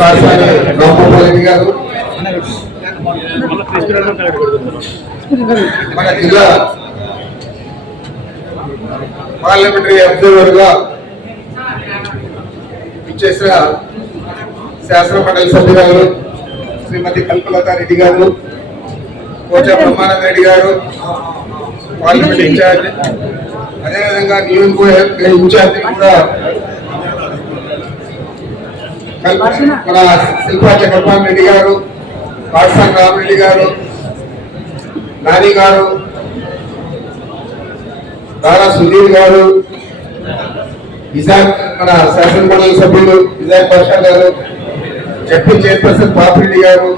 కాసాని రామగోపాల్ గారు, మన జిల్లా పార్లమెంటరీ అబ్జర్వర్ గా ఇచ్చేసిన శాసన మండలి సభ్యురాలు శ్రీమతి కల్పలతా రెడ్డి గారు, కోచా బ్రహ్మానంద రెడ్డి గారు పార్లమెంట్ ఇన్ఛార్జ్, అదేవిధంగా నియోజకవర్గ ఇన్ఛార్జి కూడా మన శిల్పా చక్రపాణి రెడ్డి గారు, కాసాని రామరెడ్డి గారు, నాని గారు, దారా సుధీర్ గారు, ఇజాక్ మన శాసన మండలి సభ్యులు ఇజాక్ బాషా గారు, జడ్పీ చైర్పర్సన్ పాపిరెడ్డి గారు,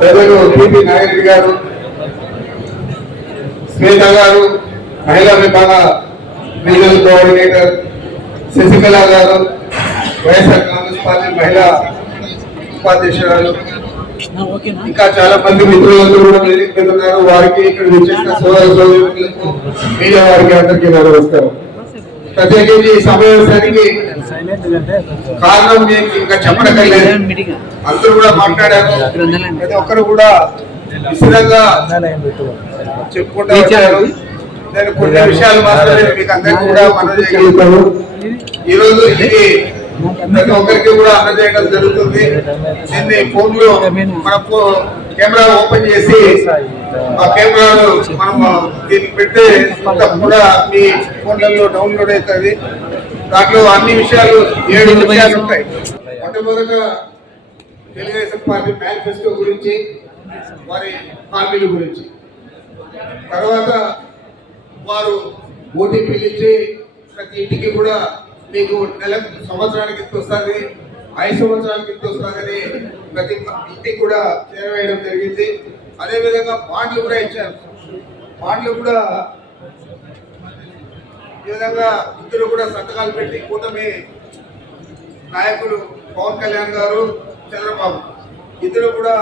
పెద్దలు టిపి నాగిరెడ్డి గారు, శ్వేత గారు, మహిళా విభాగ రీజనల్ కోఆర్డినేటర్ శశికళ గారు, వైఎస్ఆర్ కాంగ్రెస్ పార్టీ మహిళా ఉపాధ్యక్షురాలు, ఇంకా చాలా మంది మిత్రులందరూ కూడా వేదిక మీద ఉన్నారు. వారికి ఇక్కడ విచ్చేసిన సోదర సోదరులకు మీడియా వారికి అందరికీ నమస్కారం. ప్రత్యేకించి ఈ సమావేశానికి కారణం ఇంకా చెప్పడలేదు, అందరూ కూడా మాట్లాడారు. ప్రతి ఒక్కరు కూడా విశదంగా చెప్పుకుంటూ వచ్చారు. నేను కొన్ని విషయాలు మాత్రమే మీకు అందరికీ కూడా మనం చేయగలుగుతాను. ఈ రోజు ఇది ప్రతి ఒక్కరికి కూడా అందజేయడం జరుగుతుంది. దీన్ని ఫోన్ లో మన కెమెరా ఓపెన్ చేసి ఆ కెమెరాను మనం దీనికి పెడితే కూడా మీ ఫోన్లలో డౌన్లోడ్ అవుతుంది. దాంట్లో అన్ని విషయాలు 7 విషయాలు ఉంటాయి. మొట్టమొదటిగా తెలుగుదేశం పార్టీ మేనిఫెస్టో గురించి, వారి హామీల గురించి, తర్వాత వారు ఓటీపీలు ఇచ్చి ప్రతి ఇంటికి కూడా మీకు సంవత్సరానికి ఇంత వస్తుంది, 5 సంవత్సరాలకి ఇంత వస్తుందని ప్రతి ఇంటికి కూడా చేరవేయడం జరిగింది. అదేవిధంగా బాండ్లు కూడా ఇచ్చారు. బాండ్లు కూడా ఈ విధంగా ఇద్దరు కూడా సంతకాలు పెట్టి కూటమి నాయకులు పవన్ కళ్యాణ్ గారు, చంద్రబాబు ఇద్దరు కూడా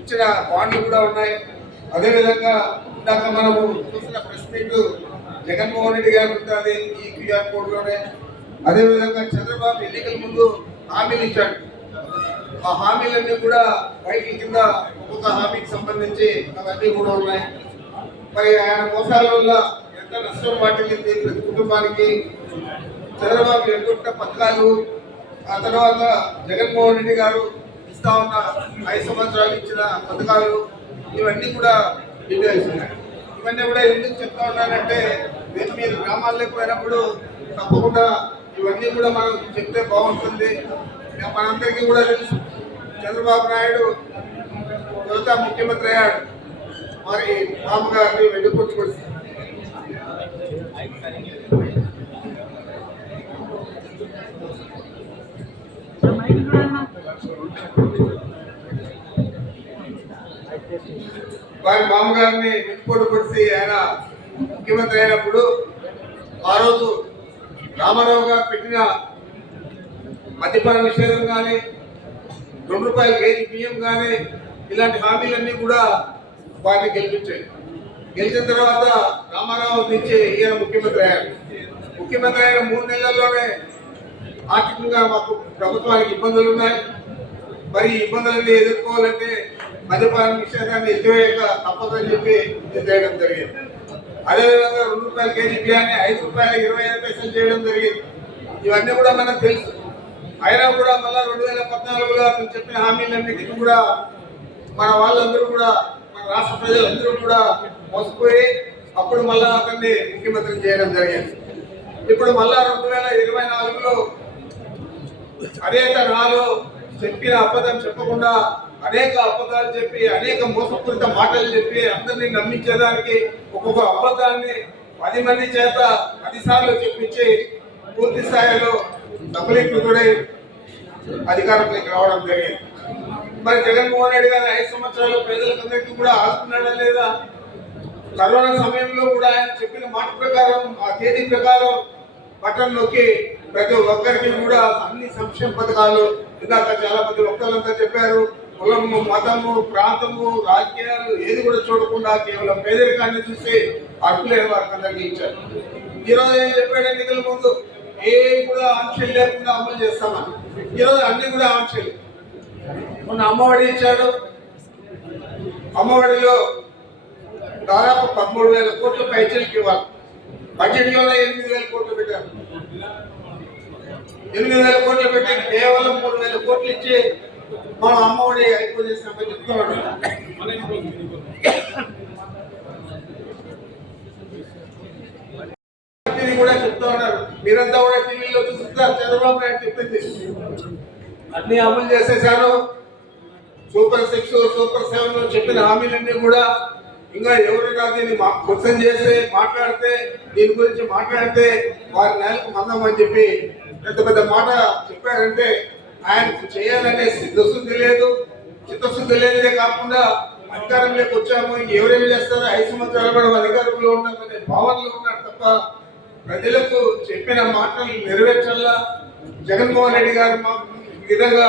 ఇచ్చిన బాండ్లు కూడా ఉన్నాయి. అదేవిధంగా ఇందాక మనము చూసిన ప్రెస్ మీట్ జగన్మోహన్ రెడ్డి గారు ఉంటుంది ఈ క్యూఆర్ కోడ్ లోనే. అదేవిధంగా చంద్రబాబు ఎన్నికల ముందు హామీలు ఇచ్చాడు. ఆ హామీలన్నీ కూడా బయట కింద ఒక్కొక్క హామీకి సంబంధించి అవన్నీ కూడా ఉన్నాయి. మరి ఆయన మోసాల వల్ల ఎంత నష్టం వాటిల్లింది ప్రతి కుటుంబానికి, చంద్రబాబు ఎన్నుకున్న పథకాలు, ఆ తర్వాత జగన్మోహన్ రెడ్డి గారు ఇస్తా ఉన్న 5 సంవత్సరాలు ఇచ్చిన పథకాలు, ఇవన్నీ కూడా డీటెయిల్స్ ఉన్నాయి. ఇవన్నీ కూడా ఎందుకు చెప్తా ఉన్నానంటే, మీరు గ్రామాల్లోకి పోయినప్పుడు తప్పకుండా ఇవన్నీ కూడా మనం చెప్తే బాగుంటుంది. మనందరికీ కూడా తెలుసు, చంద్రబాబు నాయుడు యువత ముఖ్యమంత్రి అయ్యాడు. మరి బాబు గారిని వెళ్ళిపోతుంది. వారి మామగారిని వెనుకోటు పొడిచి ఆయన ముఖ్యమంత్రి అయినప్పుడు ఆ రోజు రామారావు గారు పెట్టిన మద్యపాన నిషేధం కానీ, ₹2 కేజీ బియ్యం కానీ, ఇలాంటి హామీలన్నీ కూడా వారిని గెలిపించాయి. గెలిచిన తర్వాత రామారావు నుంచి ఈయన ముఖ్యమంత్రి అయ్యారు. ముఖ్యమంత్రి అయిన 3 నెలల్లోనే ఆర్థికంగా మాకు ప్రభుత్వానికి ఇబ్బందులు ఉన్నాయి. మరి ఈ ఇబ్బందులన్నీ ఎదుర్కోవాలంటే మద్యపాన నిషేధాన్ని ఎత్తివేయక తప్పదని చెప్పి చేయడం జరిగింది. అదేవిధంగా ₹2 కేజీ బియ్యాన్ని ₹5.25 చేయడం జరిగింది. ఇవన్నీ కూడా మనకు తెలుసు. అయినా కూడా మళ్ళా 2014లో అతను చెప్పిన హామీలన్నిటికీ కూడా మన వాళ్ళందరూ కూడా, మన రాష్ట్ర ప్రజలందరూ కూడా మోసపోయి అప్పుడు మళ్ళా అతన్ని ముఖ్యమంత్రి చేయడం జరిగింది. ఇప్పుడు మళ్ళా 2024లో అదే తరహాలో చెప్పిన అబద్ధం చెప్పకుండా అనేక అబద్ధాలు చెప్పి, అనేక మోసపూరిత మాటలు చెప్పి అందరినీ నమ్మించేదానికి ఒక్కొక్క అబద్ధాన్ని 10 మంది చేత 10 సార్లు చెప్పించి పూర్తి స్థాయిలో సఫలీకృతుడై అధికారంలోకి రావడం జరిగింది. మరి జగన్మోహన్ రెడ్డి గారు 5 సంవత్సరాలు ప్రజలందరికీ కూడా ఆదుకున్నాడా లేదా? కరోనా సమయంలో కూడా ఆయన చెప్పిన మాట ప్రకారం, ఆ తేదీ ప్రకారం పట్టణంలోకి ప్రతి ఒక్కరికి కూడా అన్ని సంక్షేమ పథకాలు, ఇందాక చాలా మంది వక్తలంతా చెప్పారు, కులము, మతము, ప్రాంతము, రాజకీయాలు ఏది కూడా చూడకుండా కేవలం పేదరికాన్ని చూసి అర్హులైన వారికి అందరికీ ఇచ్చారు. ఈరోజు ఏం చెప్పాడు ఎన్నికల ముందు, ఏం కూడా ఆంక్షలు లేకుండా అమలు చేస్తామని. ఈరోజు అన్ని కూడా ఆంక్షలు. మొన్న అమ్మఒడి ఇచ్చాడు. అమ్మఒడిలో దాదాపు 13,000 కోట్లు పైచీలకి ఇవ్వాలి. బడ్జెట్లోనే 8,000 కోట్లు పెట్టారు. 8,000 కోట్లు పెట్టి కేవలం 3,000 కోట్లు ఇచ్చి మనం అమ్మఒడి అయిపోయేసినప్పుడు చెప్తున్నాడు. కూడా చెప్తా ఉన్నారు. మీరంతా కూడా టీవీలో చూస్తున్నారు. చంద్రబాబు నాయుడు చెప్పింది అన్ని అమలు చేసేసారు. సూపర్ 6, సూపర్ 7 చెప్పిన హామీలన్నీ కూడా ఇంకా ఎవరైనా దీన్ని క్వశ్చన్ చేసి మాట్లాడితే, దీని గురించి మాట్లాడితే వారి నేలకు మందం అని చెప్పి పెద్ద పెద్ద మాట చెప్పారంటే ఆయనకు చేయాలనే సిద్ధశుద్ధి లేదు. చిత్తశుద్ధి లేనిదే కాకుండా అధికారంలోకి వచ్చాము, ఎవరేమి చేస్తారో 5 సంవత్సరాలు కూడా అధికారంలో ఉన్నామనే భావనలో ఉన్నారు తప్ప ప్రజలకు చెప్పిన మాటలు నెరవేర్చాలా. జగన్మోహన్ రెడ్డి గారు విధంగా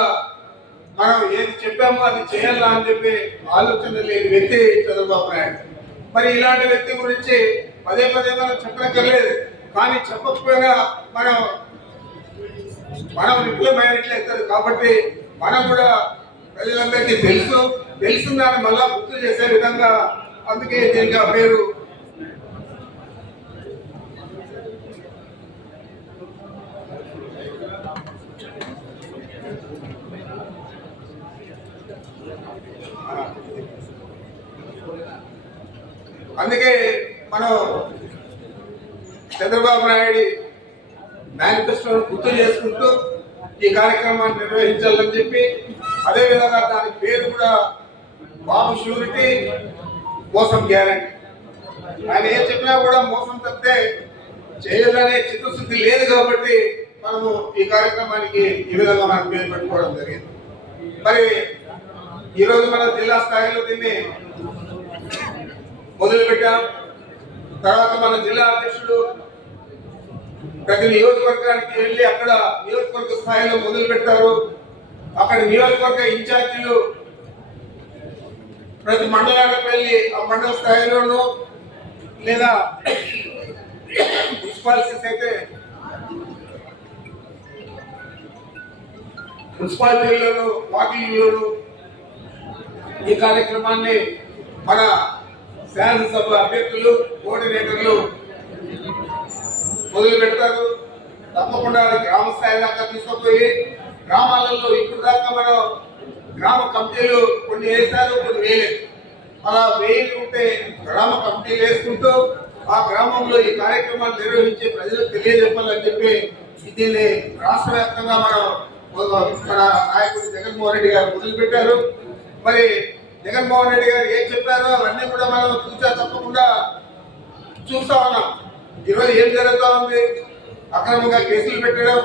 మనం ఏది చెప్పామో అది చేయాలా అని చెప్పి ఆలోచన లేని వ్యక్తి చంద్రబాబు నాయుడు. మరి ఇలాంటి వ్యక్తి గురించి పదే పదే మనం చెప్పనక్కర్లేదు. కానీ చెప్పకపోయినా మనం విఫలమైనట్లయితుంది. కాబట్టి మనం కూడా ప్రజలందరికీ తెలిసిన దాన్ని మళ్ళా గుర్తు చేసే విధంగా, అందుకే దీనికి ఆ పేరు అందుకే మనం చంద్రబాబు నాయుడు మేనిఫెస్టోను గుర్తు చేసుకుంటూ ఈ కార్యక్రమాన్ని నిర్వహించాలని చెప్పి, అదేవిధంగా దాని పేరు కూడా బాబు షూరిటీ, మోసం గ్యారంటీ. ఆయన ఏం చెప్పినా కూడా మోసం తప్పితే చేయాలనే చిత్తశుద్ధి లేదు. కాబట్టి మనము ఈ కార్యక్రమానికి ఈ విధంగా మనం పేరు పెట్టుకోవడం జరిగింది. మరి ఈరోజు మన జిల్లా స్థాయిలో దీన్ని మొదలుపెట్టాం. తర్వాత మన జిల్లా అధ్యక్షుడు ప్రతి నియోజకవర్గానికి వెళ్ళి అక్కడ నియోజకవర్గ స్థాయిలో మొదలు పెట్టారు. అక్కడ నియోజకవర్గ ఇన్ఛార్జీలు ప్రతి మండలానికి వెళ్ళి ఆ మండల స్థాయిలోనూ లేదా మున్సిపాలిటీస్ అయితే మున్సిపాలిటీల్లోనూ వార్డుల్లోనూ ఈ కార్యక్రమాన్ని మన శాసనసభ అభ్యర్థులు, కోఆర్డినేటర్లు మొదలు పెడతారు. తప్పకుండా గ్రామ స్థాయి దాకా తీసుకుపోయి గ్రామాలలో ఇప్పుడు దాకా మనం గ్రామ కమిటీలు కొన్ని వేస్తారు, కొన్ని వేయలేదు. అలా వేయకుంటే గ్రామ కమిటీలు వేసుకుంటూ ఆ గ్రామంలో ఈ కార్యక్రమాన్ని నిర్వహించి ప్రజలకు తెలియజెప్పాలని చెప్పి దీన్ని రాష్ట్ర వ్యాప్తంగా మన నాయకుడు జగన్మోహన్ రెడ్డి గారు మొదలుపెట్టారు. మరి జగన్మోహన్ రెడ్డి గారు ఏం చెప్పారో అవన్నీ కూడా మనం తప్పకుండా చూస్తా ఉన్నాం. ఈరోజు ఏం జరుగుతూ ఉంది? అక్రమంగా కేసులు పెట్టడం,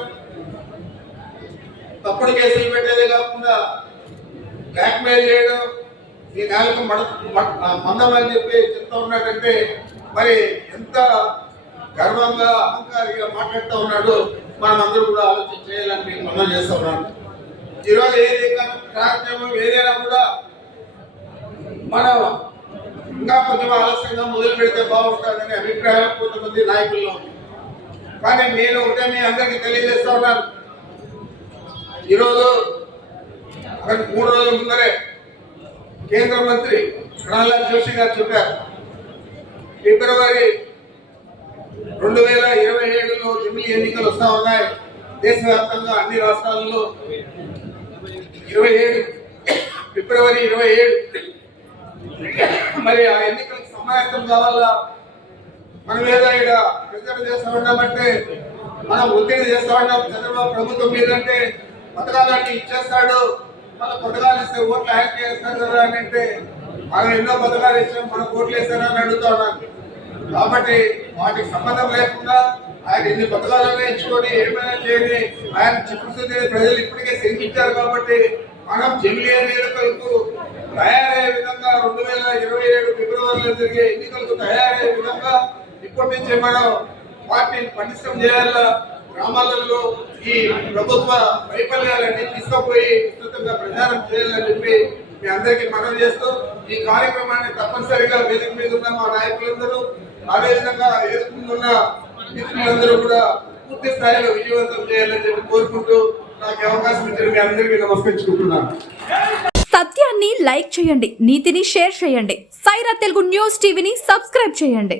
తప్పుడు కేసులు పెట్టేదే కాకుండా బ్లాక్మెయిల్ చేయడం, ఈ నేలకు మందం అని చెప్పి చెప్తా ఉన్నాడంటే మరి ఎంత గర్వంగా అహంకారిగా మాట్లాడుతూ ఉన్నాడు. మనం అందరూ కూడా ఆలోచన చేయాలని నేను మనం చేస్తా ఉన్నాను. ఈరోజు ఏది కార్యక్రమం ఏదైనా కూడా మనం ఇంకా కొంచెం ఆలస్యంగా మొదలు పెడితే బాగుంటుందనే అభిప్రాయం కొంతమంది నాయకుల్లో ఉంది. కానీ నేను ఒకటే మీ అందరికీ తెలియజేస్తా ఉన్నాను. ఈరోజు 3 రోజుల ముందరే కేంద్ర మంత్రి ప్రహ్లాద్ జోషి గారు చెప్పారు, ఫిబ్రవరి 2027లో జమిలీ ఎన్నికలు వస్తా ఉన్నాయి. దేశవ్యాప్తంగా అన్ని రాష్ట్రాల్లో ఫిబ్రవరి 27 మరి ఆ ఎన్నికలకు సమాయత్తం కావాలా. మనం ఏదో ఇక్కడ ప్రచారం చేస్తా ఉన్నామంటే మనం ఒత్తిడి చేస్తా ఉన్నాం చంద్రబాబు ప్రభుత్వం మీదంటే పథకాలన్నీ ఇచ్చేస్తాడు, మన పథకాలు ఇస్తే ఓట్లు హ్యాక్ చేస్తారు కదా అని అంటే మనం ఎన్నో పథకాలు ఇచ్చాం, మన ఓట్లు వేస్తారని అడుగుతా ఉన్నాను. కాబట్టి వాటికి సంబంధం లేకుండా ఆయన ఎన్ని పథకాలనే ఇచ్చుకొని ఏమైనా చేయని ఆయన చిత్తశుద్ధిని ప్రజలు ఇప్పటికే శంకించారు. కాబట్టి మనం జమిలీ ఎన్నికలకు తయారయ్యే విధంగా 2027 ఫిబ్రవరిలో జరిగే ఎన్నికలకు తయారయ్యే విధంగా ఇప్పటి నుంచే మనం పార్టీని పటిష్టం చేయాలా. గ్రామాలలో ఈ ప్రభుత్వ వైఫల్యాలన్నీ తీసుకుపోయి విస్తృతంగా ప్రచారం చేయాలని చెప్పి మీ అందరికీ మనవి చేస్తూ ఈ కార్యక్రమాన్ని తప్పనిసరిగా వేదిక మీద ఉన్న మా నాయకులందరూ, అదేవిధంగా వేదిక మీద ఉన్న మిత్రులందరూ కూడా పూర్తి స్థాయిలో విజయవంతం చేయాలని చెప్పి కోరుకుంటూ నాకు అవకాశం ఇచ్చిన మీ అందరికీ నమస్కరించుకుంటున్నాను. సత్యాన్ని లైక్ చేయండి, నీతిని షేర్ చేయండి. సైరా తెలుగు న్యూస్ టీవీని సబ్స్క్రైబ్ చేయండి.